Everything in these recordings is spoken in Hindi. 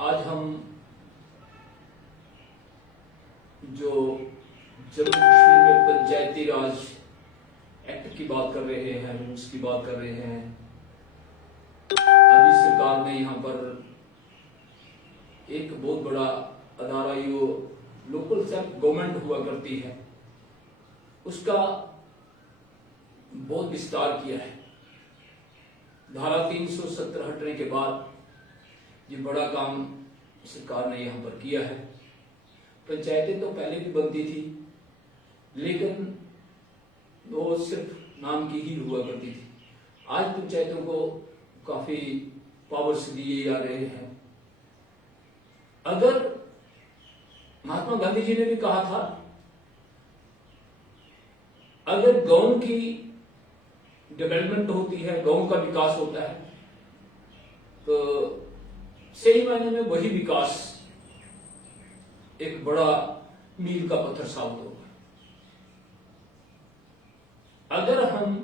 आज हम जो जम्मू कश्मीर में पंचायती राज एक्ट की बात कर रहे हैं, रूल्स की बात कर रहे हैं। अभी सरकार ने यहाँ पर एक बहुत बड़ा अदारा जो लोकल सेल्फ गवर्नमेंट हुआ करती है उसका बहुत विस्तार किया है। धारा 370 हटने के बाद ये बड़ा काम सरकार ने यहाँ पर किया है। पंचायतें तो पहले भी बनती थी लेकिन वो सिर्फ नाम की ही हुआ करती थी। आज पंचायतों को काफी पावर्स दिए जा रहे हैं। अगर महात्मा गांधी जी ने भी कहा था, अगर गांव की डेवलपमेंट होती है, गांव का विकास होता है, तो सही मायने में वही विकास एक बड़ा मील का पत्थर साबित होगा। अगर हम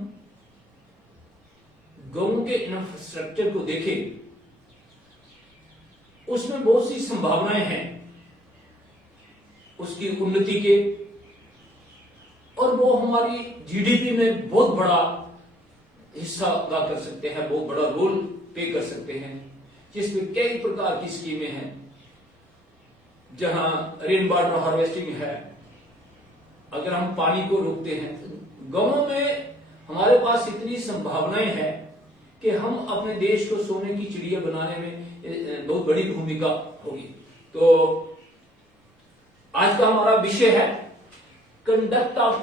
गांव के इंफ्रास्ट्रक्चर को देखें, उसमें बहुत सी संभावनाएं हैं उसकी उन्नति के, और वो हमारी जीडीपी में बहुत बड़ा हिस्सा अदा कर सकते हैं, बहुत बड़ा रोल प्ले कर सकते हैं। जिसमें कई प्रकार की स्कीमें हैं, जहां रेन वाटर हार्वेस्टिंग है। अगर हम पानी को रोकते हैं, गांवों में हमारे पास इतनी संभावनाएं हैं कि हम अपने देश को सोने की चिड़िया बनाने में बहुत बड़ी भूमिका होगी। तो आज का हमारा विषय है conduct of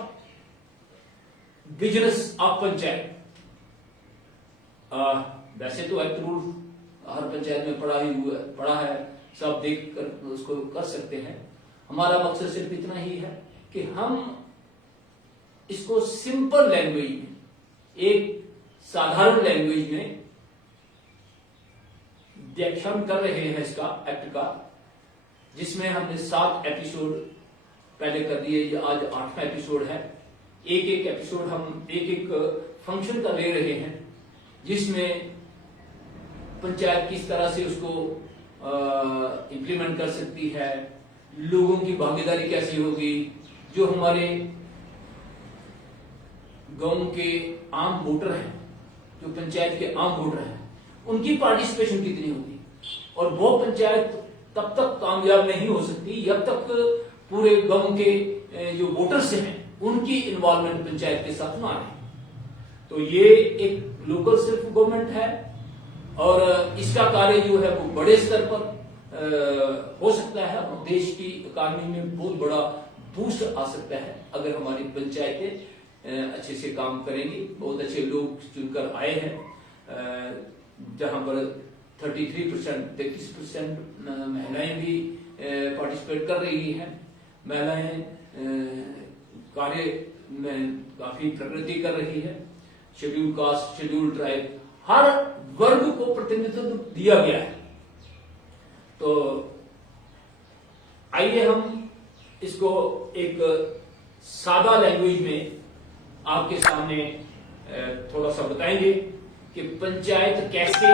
business of panchayat. वैसे तो एक्ट रूल हर पंचायत में पड़ा है, सब देख कर उसको कर सकते हैं। हमारा मकसद सिर्फ इतना ही है कि हम इसको सिंपल लैंग्वेज में, एक साधारण लैंग्वेज में व्याख्यान कर रहे हैं इसका, एक्ट का, जिसमें हमने 7 एपिसोड पहले कर दिए। ये आज 8वां एपिसोड है। एक एक एपिसोड हम एक एक फंक्शन का ले रहे हैं, जिसमें पंचायत किस तरह से उसको इम्प्लीमेंट कर सकती है, लोगों की भागीदारी कैसी होगी, जो हमारे गांव के आम वोटर हैं, जो पंचायत के आम वोटर हैं, उनकी पार्टिसिपेशन कितनी होगी। और वो पंचायत तब तक कामयाब नहीं हो सकती जब तक पूरे गांव के जो वोटर्स हैं उनकी इन्वॉल्वमेंट पंचायत के साथ ना आए। तो ये एक लोकल सेल्फ गवर्नमेंट है और इसका कार्य जो है वो बड़े स्तर पर हो सकता है और देश की इकॉनमी में बहुत बड़ा बूस्ट आ सकता है अगर हमारी पंचायतें अच्छे से काम करेंगी। बहुत अच्छे लोग चुनकर आए हैं, जहां पर 33% महिलाएं भी पार्टिसिपेट कर रही हैं। महिलाएं कार्य में काफी प्रगति कर रही है। शेड्यूल कास्ट, शेड्यूल ट्राइब, हर वर्ग को प्रतिनिधित्व दिया गया है। तो आइए हम इसको एक सादा लैंग्वेज में आपके सामने थोड़ा सा बताएंगे कि पंचायत कैसे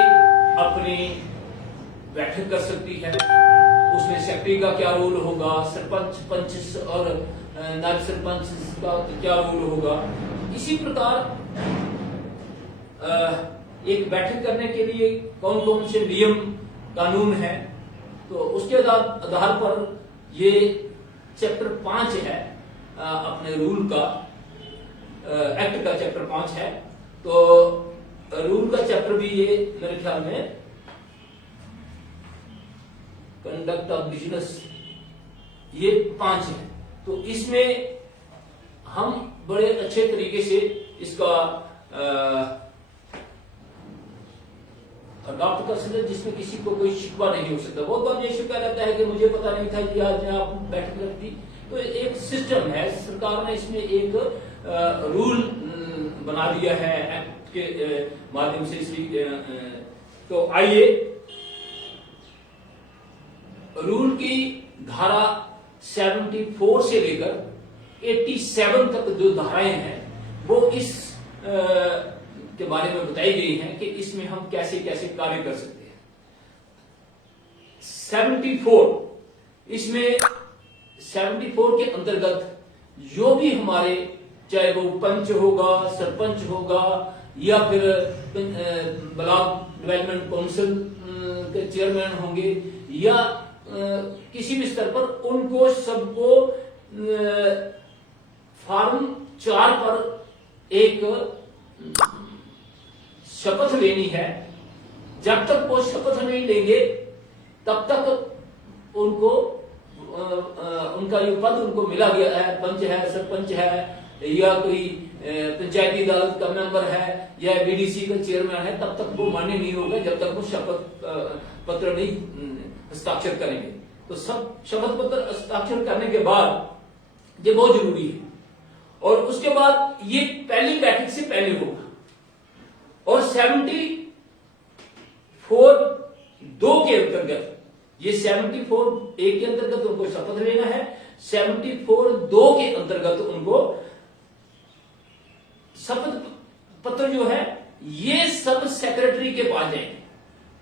अपनी बैठक कर सकती है, उसमें सेक्रेटरी का क्या रोल होगा, सरपंच, पंच और नायब सरपंच का क्या रोल होगा। इसी प्रकार एक बैठक करने के लिए कौन कौन से नियम कानून है, तो उसके आधार पर ये चैप्टर 5 है अपने रूल का, एक्ट का चैप्टर 5 है। तो रूल का चैप्टर भी ये मेरे ख्याल में कंडक्ट ऑफ बिजनेस, ये 5 है। तो इसमें हम बड़े अच्छे तरीके से इसका अडॉप्ट कर सकते, जिसमें किसी को कोई शिकवा नहीं हो सकता। बहुत बार ये शिकवा रहता है कि मुझे पता नहीं था कि आज मैं आप बैठक रखती। तो एक सिस्टम है, सरकार ने इसमें एक रूल बना दिया है एक्ट के माध्यम से इसकी। तो आइए रूल की धारा 74 से लेकर 87 तक जो धाराएं हैं वो इस के बारे में बताई गई हैं कि इसमें हम कैसे कैसे कार्य कर सकते हैं। 74, इसमें 74 के अंतर्गत जो भी हमारे, चाहे वो पंच होगा, सरपंच होगा, या फिर ब्लॉक डेवलपमेंट काउंसिल के चेयरमैन होंगे, या किसी भी स्तर पर, उनको सबको फॉर्म 4 पर एक शपथ लेनी है। जब तक वो शपथ नहीं लेंगे तब तक उनको उनका जो पद उनको मिला गया है, पंच है, सरपंच है, या कोई पंचायती अदालत का मेंबर है, या बीडीसी का चेयरमैन है, तब तक वो मान्य नहीं होगा जब तक वो शपथ पत्र नहीं हस्ताक्षर करेंगे। तो सब शपथ पत्र हस्ताक्षर करने के बाद, ये बहुत जरूरी है, और उसके बाद ये पहली बैठक से पहले होगा। और 74(2) के अंतर्गत, ये 74(1) के अंतर्गत उनको शपथ लेना है, 74(2) के अंतर्गत उनको शपथ पत्र जो है ये सब सेक्रेटरी के पास जाएंगे।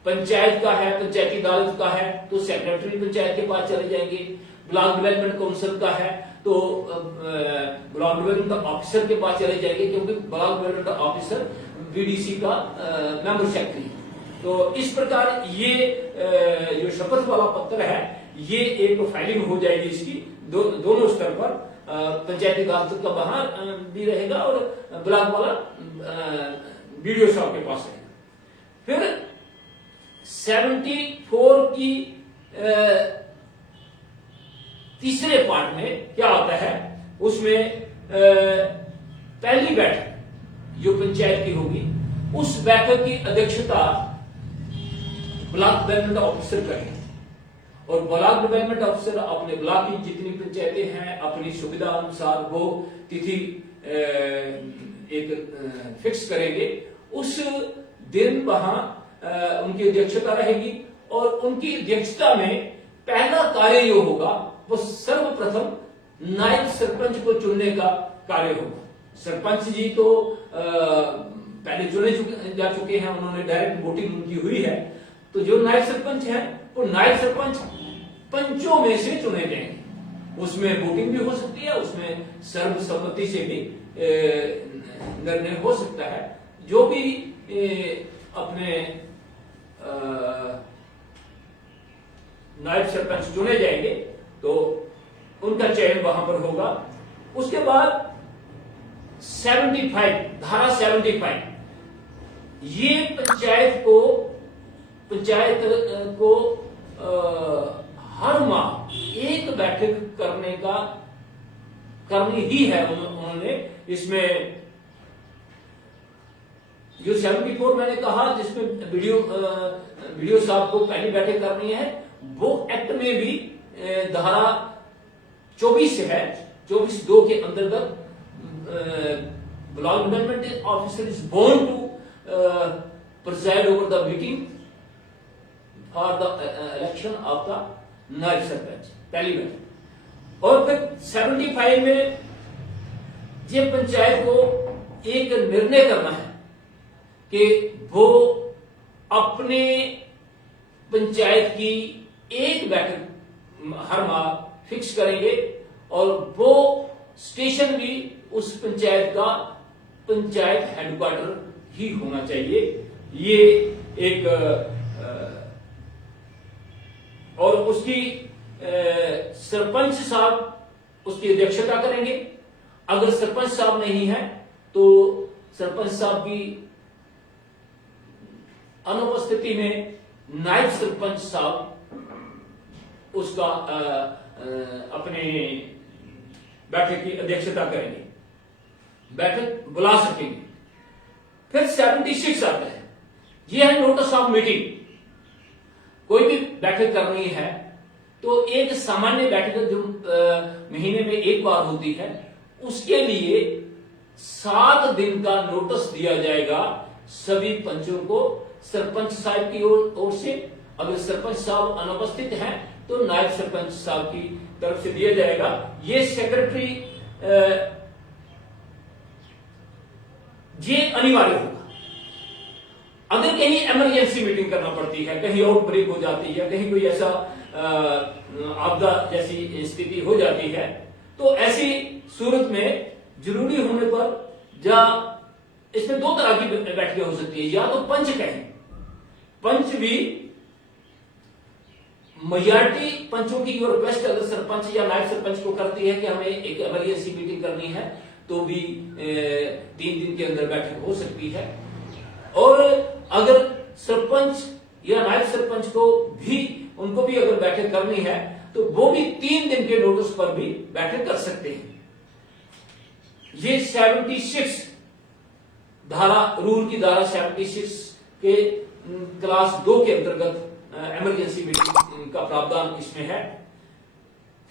पंचायत का है, पंचायती अदालत का है, तो सेक्रेटरी पंचायत के पास चले जाएंगे। ब्लॉक डेवलपमेंट काउंसिल का है तो ब्लॉक डेवलपमेंट ऑफिसर के पास चले जाएंगे, क्योंकि ब्लॉक डेवलपमेंट ऑफिसर बीडीसी का मेंबर सेक्रेटरी। तो इस प्रकार ये जो शपथ वाला पत्र है, ये एक फाइलिंग हो जाएगी इसकी दोनों स्तर पर। पंचायती अदालत का बाहर भी रहेगा और ब्लॉक वाला बीडीओ साहब के पास रहेगा। फिर 74 की तीसरे पार्ट में क्या आता है, उसमें पहली बैठक जो पंचायत की होगी, उस बैठक की अध्यक्षता ब्लॉक डेवलपमेंट ऑफिसर करेंगे। और ब्लॉक डेवलपमेंट ऑफिसर अपने ब्लॉक की जितनी पंचायतें हैं, अपनी सुविधा अनुसार वो तिथि एक फिक्स करेंगे। उस दिन वहां उनकी अध्यक्षता रहेगी, और उनकी अध्यक्षता में पहला कार्य जो होगा वो सर्वप्रथम नायब सरपंच को चुनने का कार्य होगा। सरपंच जी तो पहले चुने जा चुके हैं, उन्होंने डायरेक्ट वोटिंग उनकी हुई है। तो जो नायब सरपंच हैं वो नायब सरपंच पंचों में से चुने जाएंगे। उसमें वोटिंग भी हो सकती है, उसमें सर्वसम्मति से भी निर्णय हो सकता है। जो भी अपने नायब सरपंच चुने जाएंगे तो उनका चयन वहां पर होगा। उसके बाद 75, धारा 75, ये पंचायत को हर माह एक बैठक करनी ही है। उन्होंने इसमें जो 74 मैंने कहा, जिसमें वीडियो साहब को पहली बैठक करनी है, वो एक्ट में भी धारा 24 है। 24(2) के अंतर्गत block development officer is born to preside over the meeting for the election of the नायब सरपंच, पहली बैठक। और फिर 75 में ये पंचायत को एक निर्णय करना है कि वो अपने पंचायत की एक बैठक हर माह फिक्स करेंगे, और वो स्टेशन भी उस पंचायत का पंचायत हेडक्वार्टर ही होना चाहिए। ये एक और उसकी सरपंच साहब उसकी अध्यक्षता करेंगे। अगर सरपंच साहब नहीं है तो सरपंच साहब की अनुपस्थिति में नायब सरपंच साहब उसका अपने बैठक की अध्यक्षता करेंगे, बैठक बुला सकेंगे। फिर 76 आता है, यह है नोटिस ऑफ मीटिंग। कोई भी बैठक करनी है तो एक सामान्य बैठक जो महीने में एक बार होती है, उसके लिए 7 दिन का नोटिस दिया जाएगा सभी पंचों को सरपंच साहब की ओर से। अगर सरपंच साहब अनुपस्थित हैं तो नायब सरपंच साहब की तरफ से दिया जाएगा। ये सेक्रेटरी ये अनिवार्य होगा। अगर कहीं इमरजेंसी मीटिंग करना पड़ती है, कहीं आउटब्रेक हो जाती है, कहीं कोई ऐसा आपदा जैसी स्थिति हो जाती है, तो ऐसी सूरत में जरूरी होने पर या इसमें दो तरह की बैठकें हो सकती है। या तो पंच कहें, पंच भी मेजॉरिटी पंचों की रिक्वेस्ट अगर सरपंच या नायब सरपंच को करती है कि हमें एक इमरजेंसी मीटिंग करनी है, तो भी 3 दिन के अंदर बैठक हो सकती है। और अगर सरपंच या नायब सरपंच को भी उनको भी अगर बैठक करनी है तो वो भी 3 दिन के नोटिस पर भी बैठक कर सकते हैं। ये 76 धारा, रूल की धारा 76 के क्लास 2 के अंतर्गत इमरजेंसी मीटिंग का प्रावधान इसमें है।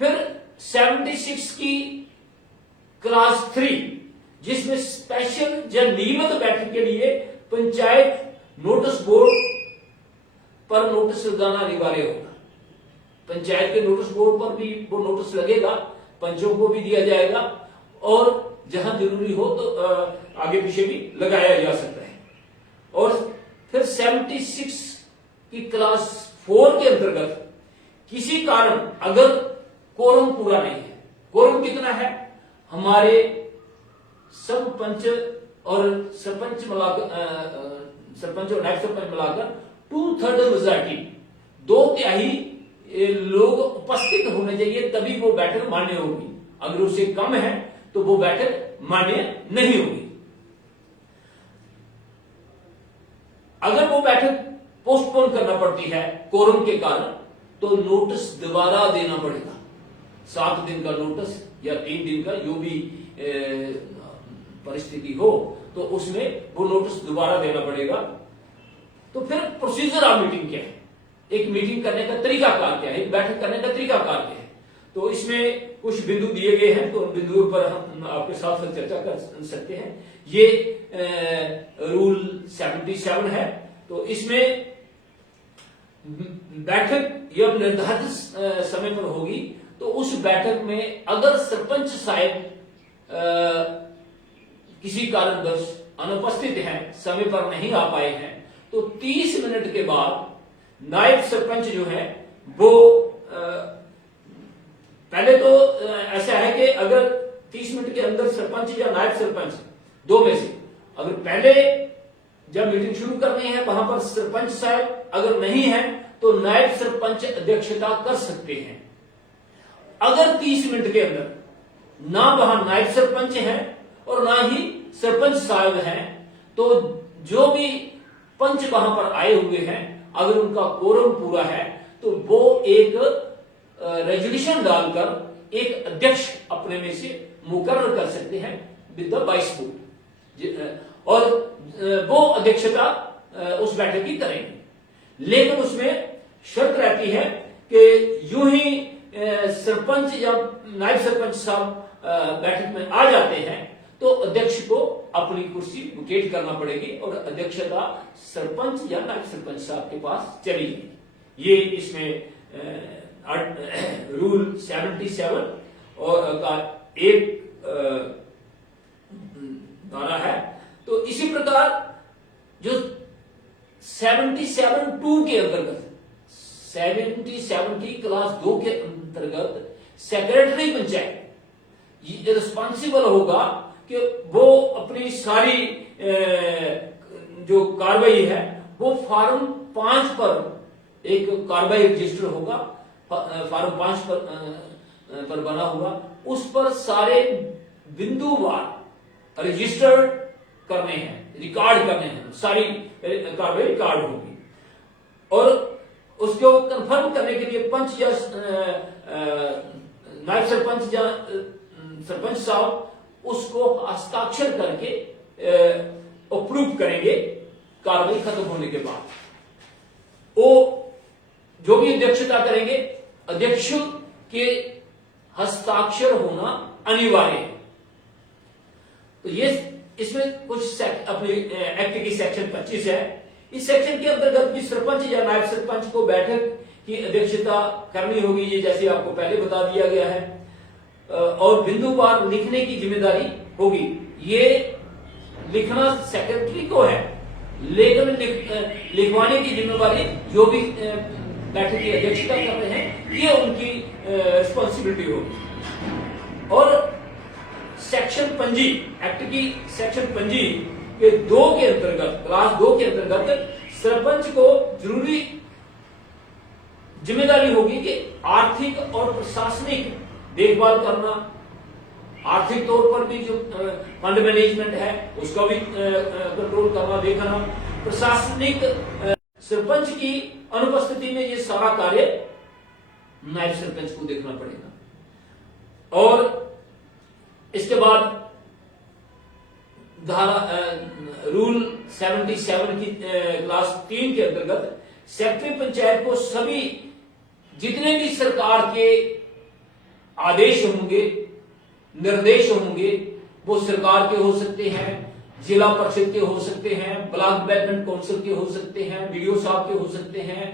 फिर 76 की क्लास 3 जिसमें स्पेशल या नियमित बैठक के लिए पंचायत नोटिस बोर्ड पर नोटिस लगाना अनिवार्य होगा। पंचायत के नोटिस बोर्ड पर भी वो नोटिस लगेगा, पंचों को भी दिया जाएगा, और जहां जरूरी हो तो आगे पीछे भी लगाया जा सकता है। और फिर 76 की क्लास 4 के अंतर्गत किसी कारण अगर कोरम पूरा नहीं है, कोरम कितना है, हमारे सब पंच और सरपंच मिलाकर, सरपंच और नायब सरपंच मिलाकर 2/3 मेजॉरिटी, 2/3 लोग उपस्थित होने चाहिए, तभी वो बैठक मान्य होगी। अगर उससे कम है तो वो बैठक मान्य नहीं होगी। अगर वो बैठक पोस्टपोन करना पड़ती है कोरम के कारण, तो नोटिस दोबारा देना पड़ेगा। 7 दिन का नोटिस या 3 दिन का, जो भी परिस्थिति हो, तो उसमें वो नोटिस दोबारा देना पड़ेगा। तो फिर प्रोसीजर ऑफ मीटिंग क्या है, एक मीटिंग करने का तरीकाकार क्या है, एक बैठक करने का तरीकाकार क्या है, तो इसमें कुछ बिंदु दिए गए हैं, तो उन बिंदुओं पर हम आपके साथ चर्चा कर सकते हैं। ये रूल 77 है। तो इसमें बैठक जब निर्धारित समय पर होगी, तो उस बैठक में अगर सरपंच साहब किसी कारणवश अनुपस्थित हैं, समय पर नहीं आ पाए हैं, तो 30 मिनट के बाद नायब सरपंच जो है वो पहले तो ऐसा है कि अगर 30 मिनट के अंदर सरपंच या नायब सरपंच दो में से अगर पहले जब मीटिंग शुरू करनी है वहां पर सरपंच साहब अगर नहीं है, तो नायब सरपंच अध्यक्षता कर सकते हैं। अगर 30 मिनट के अंदर ना वहां नायब सरपंच है और ना ही सरपंच साहब हैं, तो जो भी पंच वहां पर आए हुए हैं, अगर उनका कोरम पूरा है, तो वो एक रेजोल्यूशन डालकर एक अध्यक्ष अपने में से मुकर्रर कर सकते हैं विद द वाइस बोर्ड, और वो अध्यक्षता उस बैठक की करेंगे। लेकिन उसमें शर्त रहती है कि यूं ही सरपंच या नायब सरपंच साहब बैठक में आ जाते हैं, तो अध्यक्ष को अपनी कुर्सी वेकेट करना पड़ेगी और अध्यक्षता सरपंच या नायब सरपंच साहब के पास चली जाएगी। ये इसमें रूल 77 और का एक धारा है। तो इसी प्रकार जो 77(2) के अंतर्गत 77 की क्लास 2 के अंतर्गत सेक्रेटरी पंचायत ये रिस्पॉन्सिबल होगा कि वो अपनी सारी जो कार्रवाई है वो फॉर्म 5 पर एक कार्रवाई रजिस्टर होगा, फॉर्म 5 पर बना हुआ, उस पर सारे बिंदुवार रजिस्टर्ड करने हैं, रिकॉर्ड करने हैं, सारी कार्रवाई रिकॉर्ड होगी। और उसको कंफर्म करने के लिए पंच या नायब सरपंच या सरपंच साहब उसको हस्ताक्षर करके अप्रूव करेंगे। कार्रवाई खत्म होने के बाद वो जो भी अध्यक्षता करेंगे, अध्यक्ष के हस्ताक्षर होना अनिवार्य है। तो ये इसमें कुछ अपने एक्ट की सेक्शन 25 है। इस सेक्शन के अंतर्गत भी सरपंच या नायब सरपंच को बैठक की अध्यक्षता करनी होगी, ये जैसे आपको पहले बता दिया गया है, और बिंदुवार लिखने की जिम्मेदारी होगी। ये लिखना सेक्रेटरी को है, लेखन लिखवाने की जिम्मेवारी जो भी बैठक की अध्यक्षता कर रहे हैं, ये उनकी रिस्पॉन्सिबिलिटी होगी। और सेक्शन 25 एक्ट की सेक्शन 25 के 2 के अंतर्गत, क्लास 2 के अंतर्गत सरपंच को जरूरी जिम्मेदारी होगी कि आर्थिक और प्रशासनिक देखभाल करना, आर्थिक तौर पर भी जो फंड मैनेजमेंट है उसका भी कंट्रोल करना, देखना, प्रशासनिक सरपंच की अनुपस्थिति में ये सारा कार्य नायब सरपंच को देखना पड़ेगा। और इसके बाद धारा रूल 77 की क्लास 3 के अंतर्गत सेक्रेटरी पंचायत को सभी जितने भी सरकार के आदेश होंगे, निर्देश होंगे, वो सरकार के हो सकते हैं, जिला परिषद के हो सकते हैं, ब्लॉक डेवलपमेंट काउंसिल के हो सकते हैं, बीडीओ साहब के हो सकते हैं,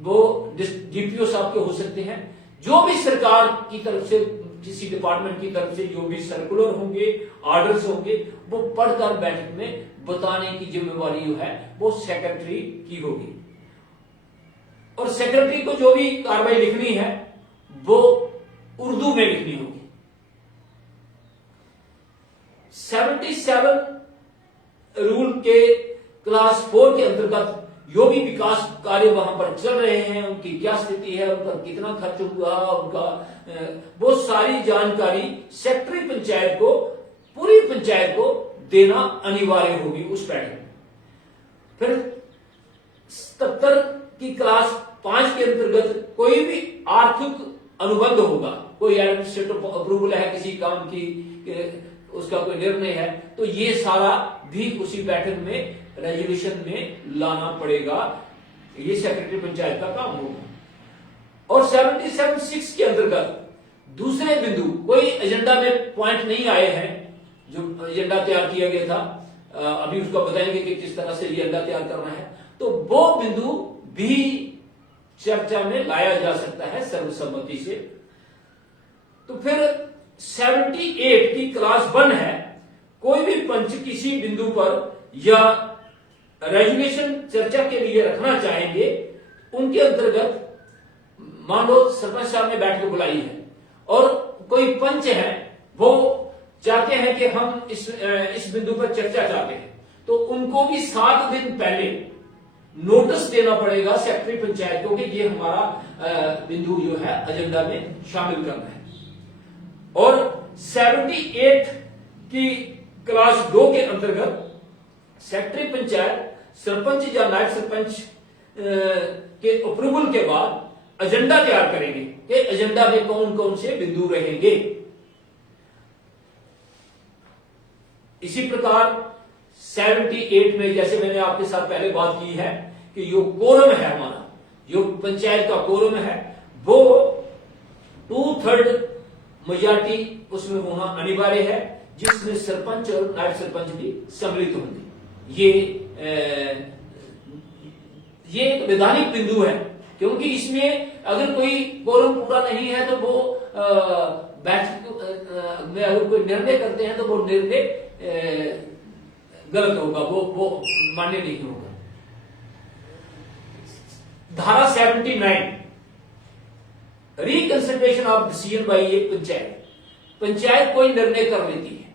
वो डीपीओ साहब के हो सकते हैं, जो भी सरकार की तरफ से, किसी डिपार्टमेंट की तरफ से जो भी सर्कुलर होंगे, ऑर्डर्स होंगे, वो पढ़कर बैठक में बताने की जिम्मेवारी जो है वो सेक्रेटरी की होगी। और सेक्रेटरी को जो भी कार्रवाई लिखनी है वो उर्दू में लिखनी होगी। 77 रूल के क्लास 4 के अंतर्गत जो भी विकास कार्य वहां पर चल रहे हैं, उनकी क्या स्थिति है, उनका कितना खर्च हुआ, उनका वो सारी जानकारी सेक्रेटरी पंचायत को, पूरी पंचायत को देना अनिवार्य होगी उस बैठक में। फिर 77 की क्लास 5 के अंतर्गत कोई भी आर्थिक अनुबंध होगा, कोई एडमिनिस्ट्रेटिव अप्रूवल है किसी काम की, उसका कोई निर्णय है, तो ये सारा भी उसी बैठक में रेजोल्यूशन में लाना पड़ेगा। ये सेक्रेटरी पंचायत का काम होगा। और 77(6) के अंतर्गत दूसरे बिंदु, कोई एजेंडा में पॉइंट नहीं आए हैं, जो एजेंडा तैयार किया गया था, अभी उसका बताएंगे कि किस तरह से एजेंडा तैयार करना है, तो वो बिंदु भी चर्चा में लाया जा सकता है सर्वसम्मति से। तो फिर 78 की क्लास 1 है, कोई भी पंच किसी बिंदु पर या रेजोल्यूशन चर्चा के लिए रखना चाहेंगे, उनके अंतर्गत मान लो सरपंच साहब ने बैठक बुलाई है और कोई पंच है वो चाहते हैं कि हम इस बिंदु पर चर्चा चाहते हैं, तो उनको भी 7 दिन पहले नोटिस देना पड़ेगा सेक्रेटरी पंचायत को कि ये हमारा बिंदु जो है एजेंडा में शामिल करना है। और 78 की क्लास 2 के अंतर्गत सेक्रेटरी पंचायत सरपंच या नायब सरपंच के अप्रूवल के बाद एजेंडा तैयार करेंगे कि एजेंडा में कौन कौन से बिंदु रहेंगे। इसी प्रकार 78 में, जैसे मैंने आपके साथ पहले बात की है कि जो कोरम है हमारा, जो पंचायत का कोरम है, वो 2/3 मेजॉरिटी उसमें होना अनिवार्य है, जिसमें सरपंच और नायब सरपंच भी सम्मिलित होंगे। ये एक वैधानिक बिंदु है, क्योंकि इसमें अगर कोई कोरम पूरा नहीं है तो वो बैठक में अगर कोई निर्णय करते हैं तो वो निर्णय गलत होगा, वो मान्य नहीं होगा। धारा 79 रिकंसिडरेशन ऑफ डिसीजन बाय ए पंचायत। पंचायत कोई निर्णय कर लेती है,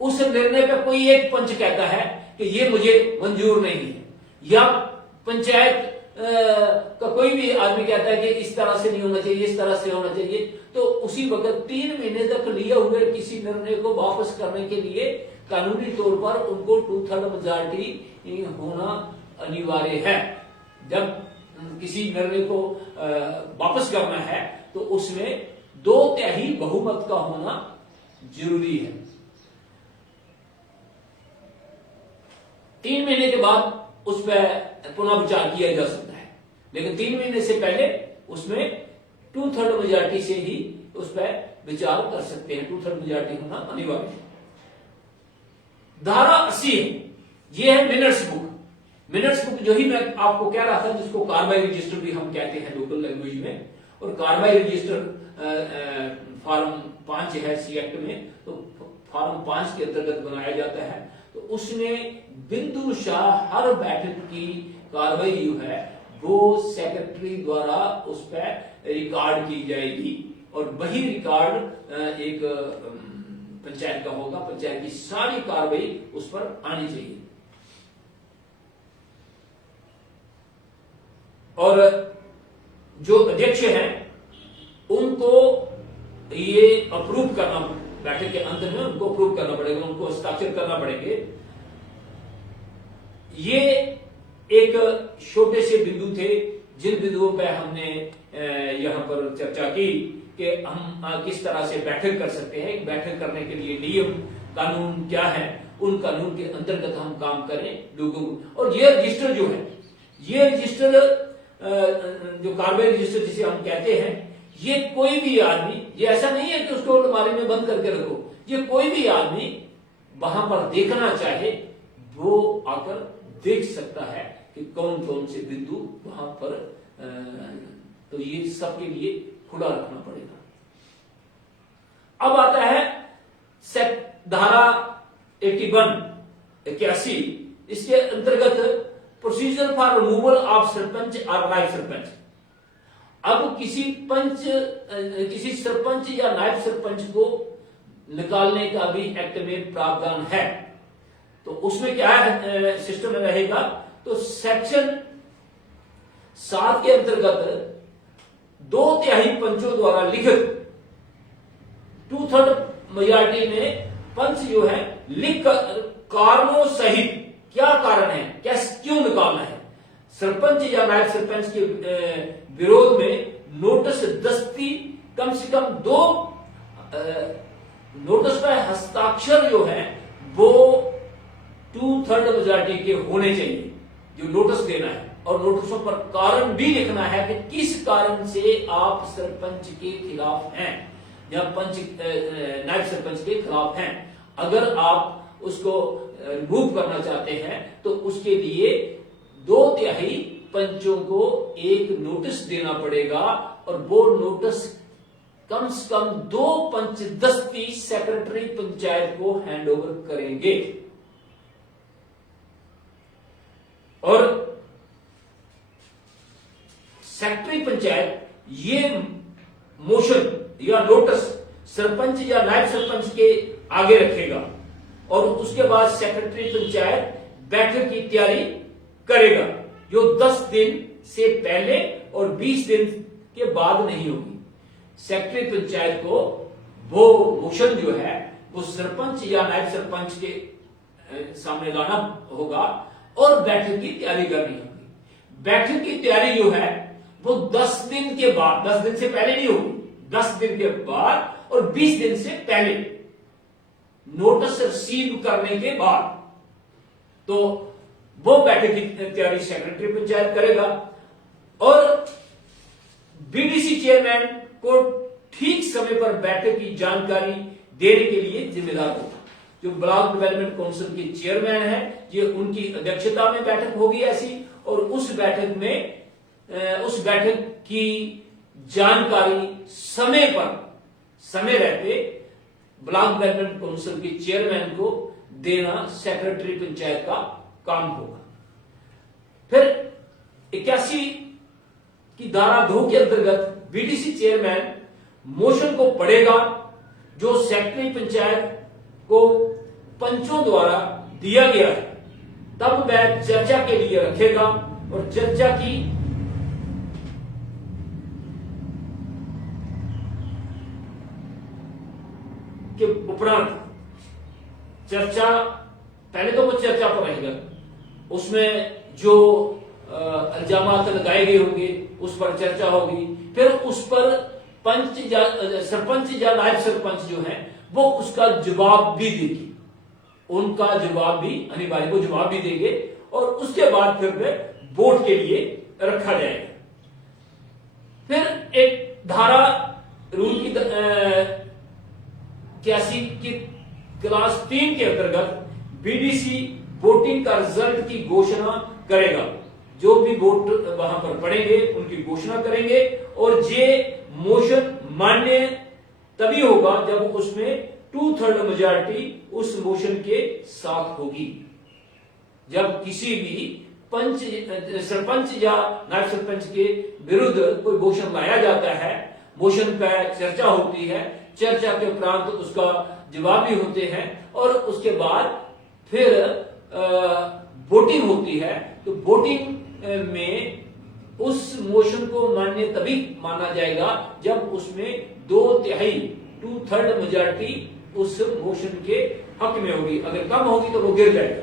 उस निर्णय पर कोई एक पंच कहता है कि ये मुझे मंजूर नहीं है, या पंचायत का कोई भी आदमी कहता है कि इस तरह से नहीं होना चाहिए, इस तरह से होना चाहिए, तो उसी वक्त 3 महीने तक लिए हुए किसी निर्णय को वापस करने के लिए कानूनी तौर पर उनको 2/3 मेजॉरिटी होना अनिवार्य है। जब किसी निर्णय को वापस करना है तो उसमें 2/3 बहुमत का होना जरूरी है। 3 महीने के बाद उस पर पुनः विचार किया जा सकता है, लेकिन 3 महीने से पहले उसमें 2/3 मेजॉरिटी से ही उस पर विचार कर सकते हैं। 2/3 मेजॉरिटी होना अनिवार्य है। धारा 80 है, यह है मिनट्स बुक। मिनट्स बुक जो ही मैं आपको कह रहा था, जिसको कार्रवाई रजिस्टर भी हम कहते हैं लोकल लैंग्वेज में, और कार्रवाई रजिस्टर फॉर्म 5 है सी एक्ट में, तो फॉर्म 5 के अंतर्गत बनाया जाता है। तो उसने बिंदुशाह हर बैठक की कार्रवाई जो है वो सेक्रेटरी द्वारा उस पर रिकॉर्ड की जाएगी और वही रिकॉर्ड एक पंचायत का होगा। पंचायत की सारी कार्रवाई उस पर आनी चाहिए और जो अध्यक्ष हैं उनको ये अप्रूव करना, बैठक के अंत में उनको अप्रूव करना पड़ेगा, उनको हस्ताक्षर करना पड़ेंगे। ये एक छोटे से बिंदु थे जिन बिंदुओं पे हमने यहां पर चर्चा की कि हम किस तरह से बैठक कर सकते हैं। बैठक करने के लिए नियम कानून क्या है, उन कानून के अंतर्गत हम काम करें लोगों को। और ये रजिस्टर जो है, ये रजिस्टर जो कार्रवाई रजिस्टर जिसे हम कहते हैं, ये कोई भी आदमी, ये ऐसा नहीं है कि उसको अलमारी में बंद करके रखो, ये कोई भी आदमी वहां पर देखना चाहे वो आकर देख सकता है कि कौन कौन से बिंदु वहां पर, तो ये सबके लिए खुला रखना पड़ेगा। अब आता है धारा 81 इसके अंतर्गत procedure for removal of sarpanch और नायब सरपंच। अब किसी सरपंच या नायब सरपंच को निकालने का भी एक्ट में प्रावधान है। तो उसमें क्या है सिस्टम रहेगा, तो सेक्शन 7 के अंतर्गत 2/3 पंचों द्वारा लिखित 2/3 मेजॉरिटी में पंच जो है लिख कारणों सहित, क्या कारण है, क्या क्यों निकालना है, सरपंच या नायब सरपंच के विरोध में नोटिस दस्ती कम से कम 2 नोटिस पर हस्ताक्षर जो है वो 2/3 मेजॉरिटी के होने चाहिए जो नोटिस देना है। और नोटिसों पर कारण भी लिखना है कि किस कारण से आप सरपंच के खिलाफ हैं या नायब सरपंच के खिलाफ हैं। अगर आप उसको रिमूव करना चाहते हैं तो उसके लिए 2/3 पंचों को एक नोटिस देना पड़ेगा और वो नोटिस कम से कम 2 पंच दस्ती सेक्रेटरी पंचायत को हैंड ओवर करेंगे। और सेक्रेटरी पंचायत ये मोशन या नोटिस सरपंच या नायब सरपंच के आगे रखेगा और उसके बाद सेक्रेटरी पंचायत बैठक की तैयारी करेगा जो 10 दिन से पहले और 20 दिन के बाद नहीं होगी। सेक्रेटरी पंचायत को वो मोशन जो है वो सरपंच या नायब सरपंच के सामने लाना होगा और बैठक की तैयारी करनी होगी। बैठक की तैयारी जो है वो 10 दिन के बाद, 10 दिन से पहले नहीं होगी, 10 दिन के बाद और 20 दिन से पहले नोटिस रिसीव करने के बाद, तो वो बैठक की तैयारी सेक्रेटरी पंचायत करेगा और बीडीसी चेयरमैन को ठीक समय पर बैठक की जानकारी देने के लिए जिम्मेदार होगा। जो ब्लॉक डेवलपमेंट काउंसिल के चेयरमैन है, ये उनकी अध्यक्षता में बैठक होगी ऐसी, और उस बैठक की जानकारी समय रहते ब्लॉक डेवलपमेंट काउंसिल के चेयरमैन को देना सेक्रेटरी पंचायत का काम होगा। फिर 81 की धारा 2 के अंतर्गत बीडीसी चेयरमैन मोशन को पढ़ेगा जो सेक्रेटरी पंचायत को पंचों द्वारा दिया गया है, तब वह चर्चा के लिए रखेगा और चर्चा के उपरांत पहले तो वो चर्चा पर रहेगा, उसमें जो इल्जामात लगाए गए होंगे उस पर चर्चा होगी, फिर उस पर सरपंच या नायब सरपंच जो है वो उसका जवाब भी देगी, उनका जवाब भी अनिवार्य, वो जवाब भी देंगे और उसके बाद फिर वोट के लिए रखा जाएगा। फिर एक धारा रूल की 81 की क्लास 3 के अंतर्गत बीडीसी वोटिंग का रिजल्ट की घोषणा करेगा। जो भी वोट वहां पर पड़ेंगे उनकी घोषणा करेंगे और ये मोशन मान्य तभी होगा जब उसमें 2/3 मेजॉरिटी उस मोशन के साथ होगी। जब किसी भी सरपंच या नायब सरपंच के विरुद्ध कोई मोशन लाया जाता है, मोशन पर चर्चा होती है, चर्चा के उपरांत उसका जवाब भी होते हैं और उसके बाद फिर वोटिंग होती है। तो वोटिंग में उस मोशन को मान्य तभी माना जाएगा जब उसमें 2/3 मेजॉरिटी उस मोशन के हक में होगी। अगर कम होगी तो वो गिर जाएगा।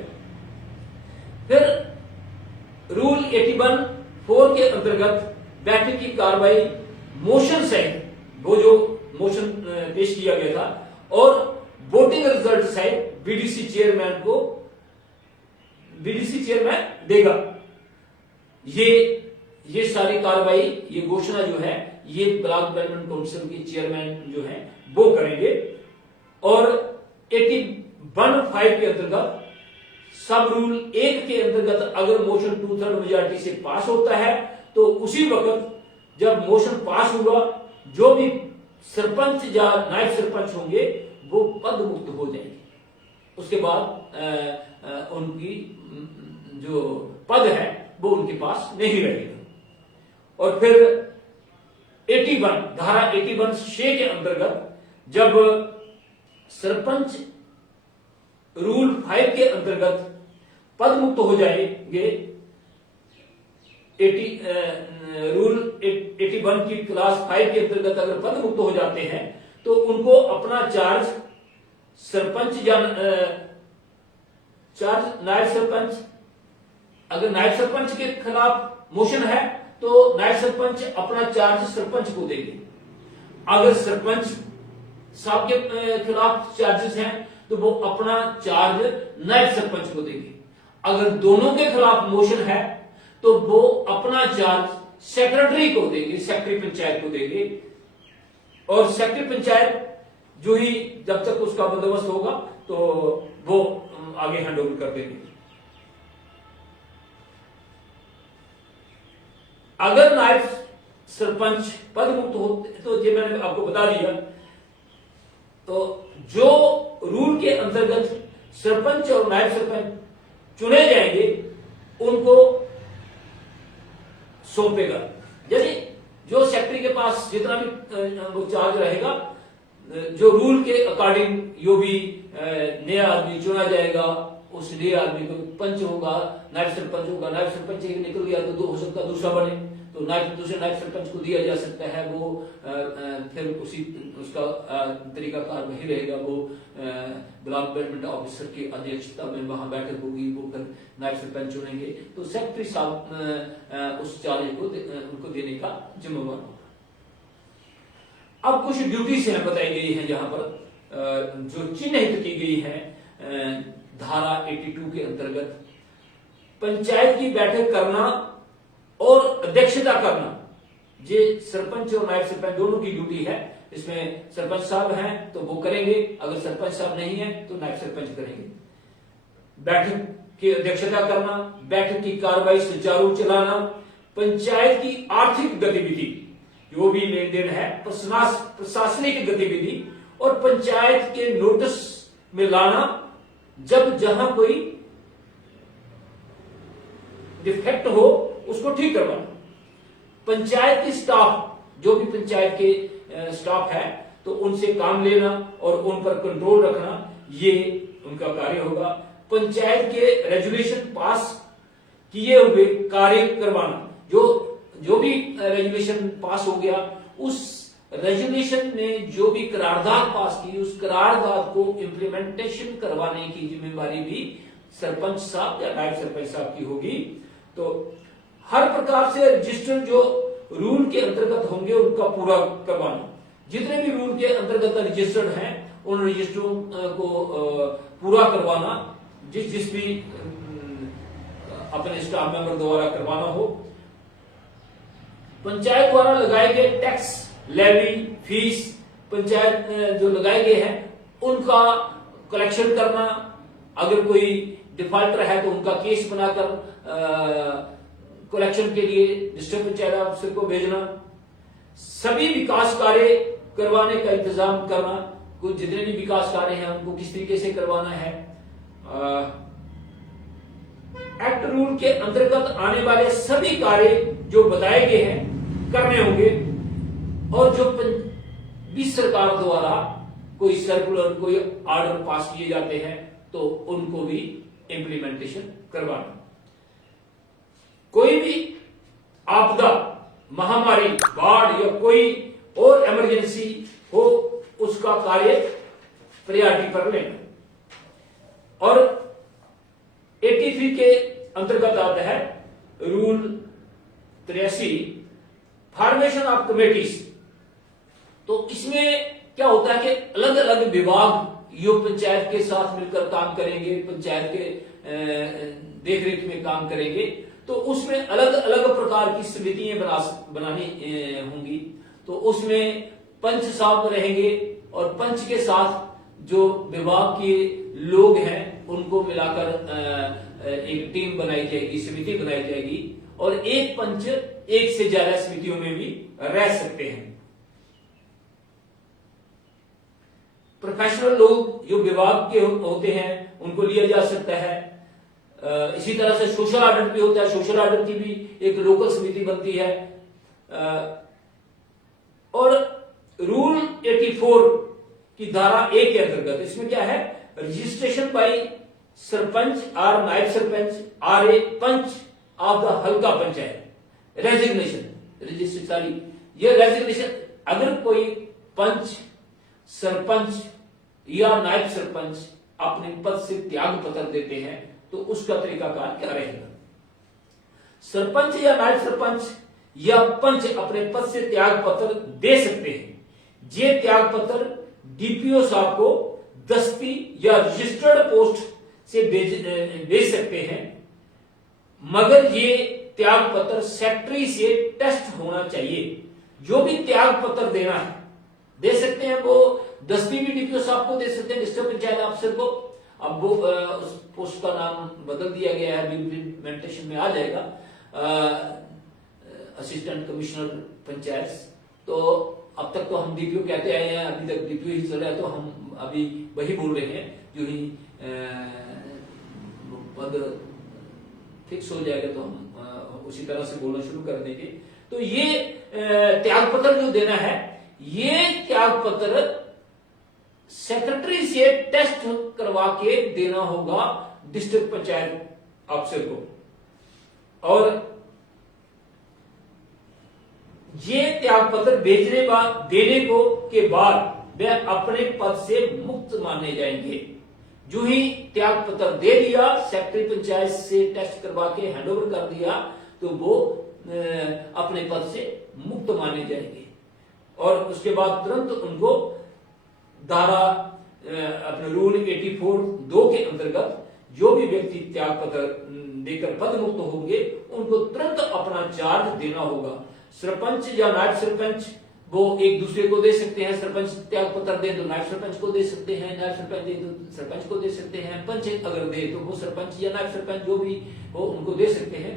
फिर रूल 81(4) के अंतर्गत बैठक की कार्रवाई मोशन सहित, वो जो मोशन पेश किया गया था, और वोटिंग रिजल्ट सहित बीडीसी चेयरमैन को चेयरमैन देगा। ये सारी कार्रवाई, ये घोषणा जो है, ये ब्लॉक डेवलपमेंट काउंसिल के चेयरमैन जो है वो करेंगे। और 81(5) के अंतर्गत सब रूल 1 के अंतर्गत अगर मोशन 2/3 मेजॉरिटी से पास होता है तो उसी वक्त जब मोशन पास हुआ, जो भी सरपंच या नायब सरपंच होंगे वो पद मुक्त हो जाएंगे। उसके बाद उनकी जो पद है वो उनके पास नहीं रहेगा। और फिर 81 धारा 81(6) के अंतर्गत जब सरपंच रूल 5 के अंतर्गत पद मुक्त हो जाएंगे, रूल 81 की क्लास 5 के अंतर्गत अगर पद मुक्त हो जाते हैं तो उनको अपना चार्ज सरपंच या नायब सरपंच, अगर नायब सरपंच के खिलाफ मोशन है तो नायब सरपंच अपना चार्ज सरपंच को देंगे। अगर सरपंच साहब के खिलाफ चार्जेस हैं तो वो अपना चार्ज नायब सरपंच को देंगे। अगर दोनों के खिलाफ मोशन है तो वो अपना चार्ज सेक्रेटरी को देंगे, सेक्रेटरी पंचायत को देंगे। और सेक्रेटरी पंचायत जो ही जब तक उसका बंदोबस्त होगा तो वो आगे हैंड ओवर कर देंगे। अगर नायब सरपंच पद मुक्त हो तो ये मैंने आपको बता दिया। तो जो रूल के अंतर्गत सरपंच और नायब सरपंच चुने जाएंगे उनको सौंपेगा। यदि जो सेक्रेटरी के पास जितना भी वो चार्ज रहेगा, जो रूल के अकॉर्डिंग जो भी नया आदमी चुना जाएगा उस नए आदमी को पंच होगा, नायब सरपंच होगा। नायब सरपंच एक निकल गया तो हो सकता दूसरा बने, तो दूसरे नायब सरपंच को दिया जा सकता है। वो फिर उसी उसका तरीकाकार वही रहेगा। वो ब्लॉक डेवलपमेंट ऑफिसर की अध्यक्षता में वहां बैठक होगी, वो फिर नायब सरपंच चुनेंगे। तो सेक्रेटरी साहब उस चार्ज को उनको देने का जिम्मेवार होगा। अब कुछ ड्यूटीज हैं बताई गई है जहां पर जो चिन्हित की गई है धारा 82 के अंतर्गत। पंचायत की बैठक करना और अध्यक्षता करना, ये सरपंच और नायब सरपंच दोनों की ड्यूटी है। इसमें सरपंच साहब हैं तो वो करेंगे, अगर सरपंच साहब नहीं है तो नायब सरपंच करेंगे। बैठक की अध्यक्षता करना, बैठक की कार्रवाई सुचारू चलाना, पंचायत की आर्थिक गतिविधि जो भी लेन देन है, प्रशासनिक गतिविधि और पंचायत के नोटिस में लाना, जब जहां कोई डिफेक्ट हो उसको ठीक करवाना। पंचायत की स्टाफ, जो भी पंचायत के स्टाफ है तो उनसे काम लेना और उन पर कंट्रोल रखना, ये उनका कार्य होगा। पंचायत के रेजुलेशन पास किए हुए कार्य करवाना, जो भी रेजुलेशन पास हो गया उस रेजुलेशन में जो भी करारदाद पास की उस करारदाद को इम्प्लीमेंटेशन करवाने की जिम्मेवारी भी सरपंच साहब या नायब सरपंच साहब की होगी। तो हर प्रकार से रजिस्टर जो रूल के अंतर्गत होंगे उनका पूरा करवाना। जितने भी रूल के अंतर्गत रजिस्टर्ड हैं उन रजिस्टरों को पूरा करवाना, जिस भी अपने स्टाफ मेंबर द्वारा करवाना हो। पंचायत द्वारा लगाए गए टैक्स, लेवी, फीस पंचायत जो लगाए गए हैं उनका कलेक्शन करना। अगर कोई डिफॉल्टर है तो उनका केस बनाकर कलेक्शन के लिए डिस्ट्रिक्ट पंचायत ऑफिसर को भेजना। सभी विकास कार्य करवाने का इंतजाम करना, को जितने भी विकास कार्य हैं उनको किस तरीके से करवाना है। एक्ट रूल के अंतर्गत आने वाले सभी कार्य जो बताए गए हैं करने होंगे, और जो भी सरकार द्वारा कोई सर्कुलर, कोई ऑर्डर पास किए जाते हैं तो उनको भी इंप्लीमेंटेशन करवाना। कोई भी आपदा, महामारी, बाढ़ या कोई और इमरजेंसी हो, उसका कार्य प्रायोरिटी पर लेना। और 83 के अंतर्गत आता है रूल 83, फॉर्मेशन ऑफ कमेटीज। तो इसमें क्या होता है कि अलग अलग विभाग यो पंचायत के साथ मिलकर काम करेंगे, पंचायत के देखरेख में काम करेंगे, तो उसमें अलग अलग प्रकार की समितियां बनानी होंगी। तो उसमें पंच साहब रहेंगे, और पंच के साथ जो विभाग के लोग हैं उनको मिलाकर एक टीम बनाई जाएगी, समिति बनाई जाएगी, और एक पंच एक से ज्यादा समितियों में भी रह सकते हैं। प्रोफेशनल लोग जो विभाग के होते हैं उनको लिया जा सकता है। इसी तरह से सोशल ऑडिट भी होता है, सोशल ऑडिट की भी एक लोकल समिति बनती है। और रूल 84 की धारा 1 के अंतर्गत इसमें क्या है, रजिस्ट्रेशन बाय सरपंच और नायब सरपंच और ए पंच ऑफ द हल्का पंचायत, रेजिग्नेशन रजिस्ट्रेशन, ये रेजिग्नेशन अगर कोई पंच, सरपंच या नायब सरपंच अपने पद से त्याग पत्र देते हैं तो उसका तरीकाकार क्या रहेगा। सरपंच या नायब सरपंच या पंच अपने पद से त्याग पत्र दे सकते हैं। ये त्याग पत्र डीपीओ साहब को दस्ती या रजिस्टर्ड पोस्ट से भेज सकते हैं, मगर ये त्याग पत्र सेक्रेटरी से टेस्ट होना चाहिए। जो भी त्याग पत्र देना है दे सकते हैं, वो दस्ती भी डीपीओ साहब को दे सकते हैं, डिस्ट्रिक्ट पंचायत अफसर को। अब वो उस पोस्ट का नाम बदल दिया गया है, इम्प्लीमेंटेशन में आ जाएगा, असिस्टेंट कमिश्नर पंचायत। तो अब तक तो हम डीपीओ कहते आए हैं, अभी तक डीपीओ ही चल रहा है, तो हम अभी वही बोल रहे हैं। जो ही पद फिक्स हो जाएगा तो हम उसी तरह से बोलना शुरू कर देंगे। तो ये त्याग पत्र जो देना है, ये त्याग पत्र सेक्रेटरी से टेस्ट करवा के देना होगा डिस्ट्रिक्ट पंचायत अफसर को। और ये त्याग पत्र देने को के बाद वे अपने पद से मुक्त माने जाएंगे। जो ही त्याग पत्र दे दिया, सेक्रेटरी पंचायत से टेस्ट करवा के हैंडओवर कर दिया, तो वो अपने पद से मुक्त माने जाएंगे। और उसके बाद तुरंत उनको धारा अपने रूल 84(2) के अंतर्गत जो भी व्यक्ति त्याग पत्र देकर पद मुक्त होंगे उनको तुरंत अपना चार्ज देना होगा। सरपंच या नायब सरपंच वो एक दूसरे को दे सकते हैं। सरपंच त्याग पत्र दे तो नायब सरपंच को दे सकते हैं, नायब सरपंच दे तो सरपंच को दे सकते हैं, पंच अगर दे तो वो सरपंच या नायब सरपंच जो भी हो उनको दे सकते हैं।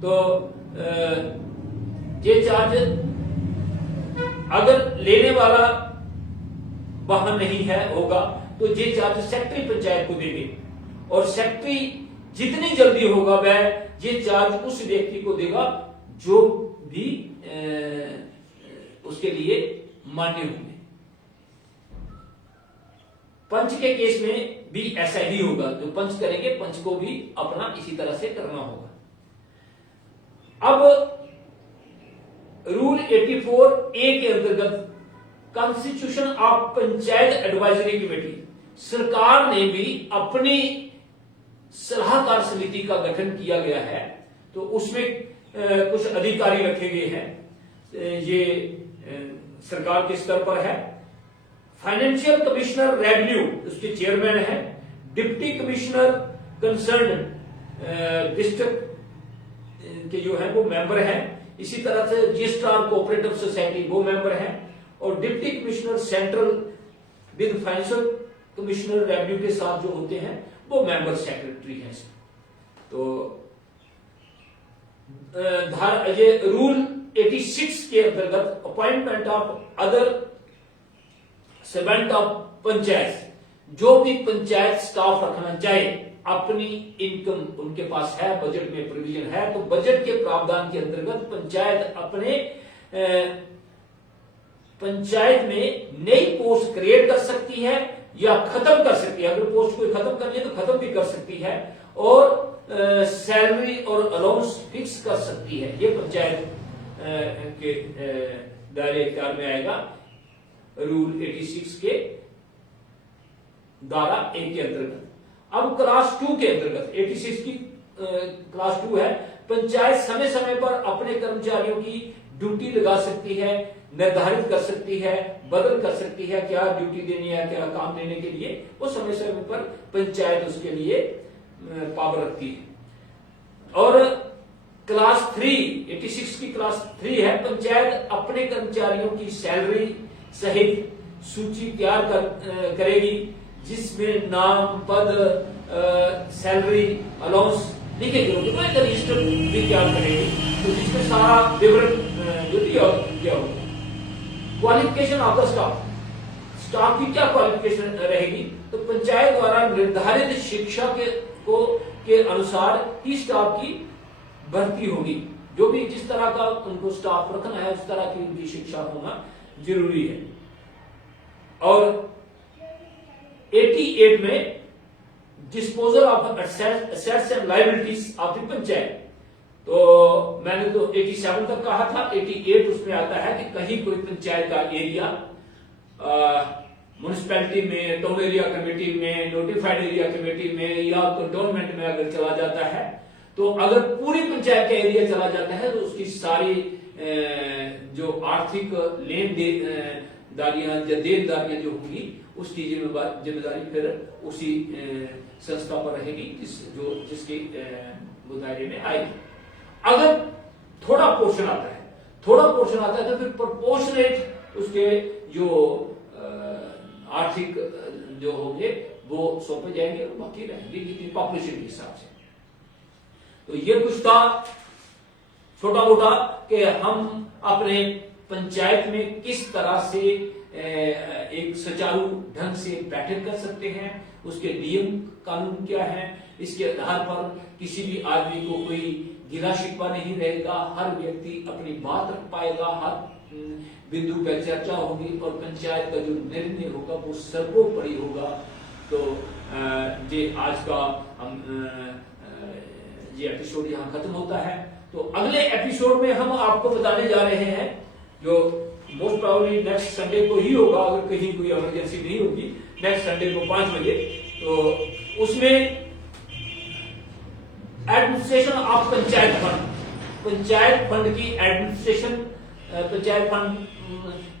तो ये चार्ज अगर लेने वाला वाहन नहीं है होगा तो ये चार्ज सेक्रेटरी पंचायत को देंगे, और सेक्रेटरी जितनी जल्दी होगा वह ये चार्ज उस व्यक्ति को देगा जो भी उसके लिए मान्य होंगे। पंच के केस में भी ऐसा ही होगा, जो पंच करेंगे पंच को भी अपना इसी तरह से करना होगा। अब रूल 84(a) के अंतर्गत constitution of panchayat advisory committee, सरकार ने भी अपनी सलाहकार समिति का गठन किया गया है। तो उसमें कुछ अधिकारी रखे गए हैं, ये सरकार के स्तर पर है। फाइनेंशियल कमिश्नर रेवेन्यू उसके चेयरमैन है, डिप्टी कमिश्नर कंसर्न डिस्ट्रिक्ट के जो है वो मेंबर हैं। इसी तरह से रजिस्ट्रार कोऑपरेटिव सोसाइटी वो मेंबर हैं, और deputy commissioner central with financial commissioner revenue के साथ जो होते हैं वो मेंबर सेक्रेटरी हैं। तो ये रूल 86 के अंतर्गत appointment of other servant of panchayat से जो भी पंचायत स्टाफ रखना चाहे, अपनी इनकम उनके पास है, बजट में प्रोविजन है, तो बजट के प्रावधान के अंतर्गत पंचायत अपने पंचायत में नई पोस्ट क्रिएट कर सकती है या खत्म कर सकती है। अगर पोस्ट कोई खत्म करनी है तो खत्म भी कर सकती है, और सैलरी और अलाउंस फिक्स कर सकती है। ये पंचायत के दायरे इख्तियार में आएगा रूल 86 के धारा 1 के अंतर्गत। अब क्लास 2 के अंतर्गत 86 की क्लास 2 है, पंचायत समय समय पर अपने कर्मचारियों की ड्यूटी लगा सकती है, निर्धारित कर सकती है, बदल कर सकती है, क्या ड्यूटी देनी है, क्या काम देने के लिए, वो समय समय पर पंचायत उसके लिए पावर रखती है। और क्लास 3 86 की क्लास 3 है, पंचायत अपने कर्मचारियों की सैलरी सहित सूची तैयार करेगी, जिसमें नाम, पद, सैलरी, अलाउंस लिखे होंगे, तो एक रजिस्टर भी तैयार करेगी, तो जिसमें सारा विवरण जो दिया होगा। क्वालिफिकेशन ऑफ द स्टाफ की क्या क्वालिफिकेशन रहेगी, तो पंचायत द्वारा निर्धारित शिक्षा के अनुसार ही स्टाफ की भर्ती होगी। जो भी जिस तरह का उनको स्टाफ रखना है उस तरह की उनकी शिक्षा होना जरूरी है। और 88 में disposal of assets and liabilities of the panchayat, तो मैंने तो 87 तक कहा था, 88 उसमें आता है कि कहीं कोई पंचायत का एरिया म्युनिसिपैलिटी में, टाउन एरिया कमेटी में, नोटिफाइड एरिया कमेटी में या कंटोनमेंट में अगर चला जाता है, तो अगर पूरी पंचायत का एरिया चला जाता है तो उसकी सारी जो आर्थिक लेन देनदारियां या देनदारियां जो होंगी उसकी जिम्मेदारी फिर उसी संस्था पर रहेगी जिसके दायरे में आएगी। अगर थोड़ा पोर्शन आता है तो फिर प्रोपोर्शनेट उसके जो आर्थिक जो होंगे वो सौंपे जाएंगे और बाकी रहेंगे जितनी पॉपुलेशन के हिसाब से। तो ये कुछ था छोटा मोटा कि हम अपने पंचायत में किस तरह से एक सुचारू ढंग से बैठक कर सकते हैं, उसके नियम कानून क्या है, इसके आधार पर किसी भी आदमी को कोई गिला शिकवा नहीं रहेगा, हर व्यक्ति अपनी बात रख पाएगा, हर बिंदु पर चर्चा होगी और पंचायत का जो निर्णय होगा वो सर्वोपरि होगा। तो ये आज का हम ये एपिसोड यहाँ खत्म होता है। तो अगले एपिसोड में हम आपको बताने जा रहे हैं, जो मोस्ट प्रोबेबली नेक्स्ट संडे को ही होगा, अगर कहीं कोई इमरजेंसी नहीं होगी, नेक्स्ट संडे को 5 बजे, तो उसमें एडमिनिस्ट्रेशन ऑफ पंचायत फंड की एडमिनिस्ट्रेशन, पंचायत फंड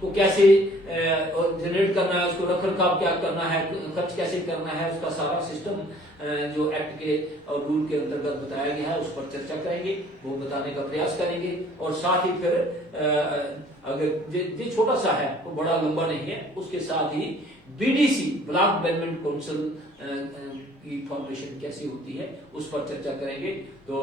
को कैसे जनरेट करना है, उसको रख रखाव क्या करना है, खर्च कैसे करना है, उसका सारा सिस्टम जो एक्ट के और रूल के अंतर्गत बताया गया है उस पर चर्चा करेंगे, वो बताने का प्रयास करेंगे। और साथ ही फिर अगर ये छोटा सा है वो बड़ा लंबा नहीं है, उसके साथ ही बीडीसी ब्लॉक डेवलपमेंट काउंसिल की फॉर्मेशन कैसी होती है उस पर चर्चा करेंगे। तो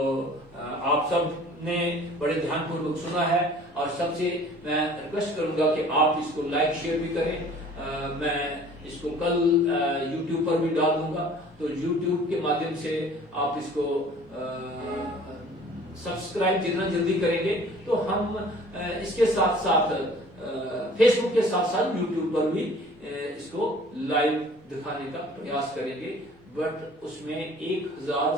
आप सब ने बड़े ध्यानपूर्वक सुना है और सबसे मैं रिक्वेस्ट करूंगा कि आप इसको लाइक शेयर भी करें। मैं इसको कल YouTube पर भी डाल दूंगा, तो YouTube के माध्यम से आप इसको सब्सक्राइब जितना जल्दी करेंगे तो हम इसके साथ साथ फेसबुक के साथ साथ YouTube पर भी इसको लाइव दिखाने का प्रयास करेंगे। बट उसमें 1000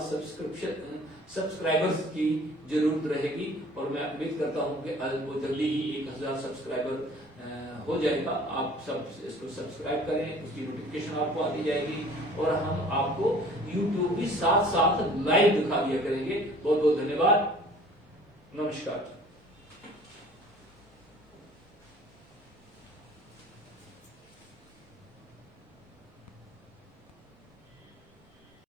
सब्सक्राइबर्स की जरूरत रहेगी और मैं उम्मीद करता हूं कि वो जल्दी ही 1000 सब्सक्राइबर हो जाएगा। आप सब इसको सब्सक्राइब करें, उसकी नोटिफिकेशन आपको आती जाएगी और हम आपको YouTube भी साथ साथ लाइव दिखा दिया करेंगे। बहुत बहुत धन्यवाद, नमस्कार।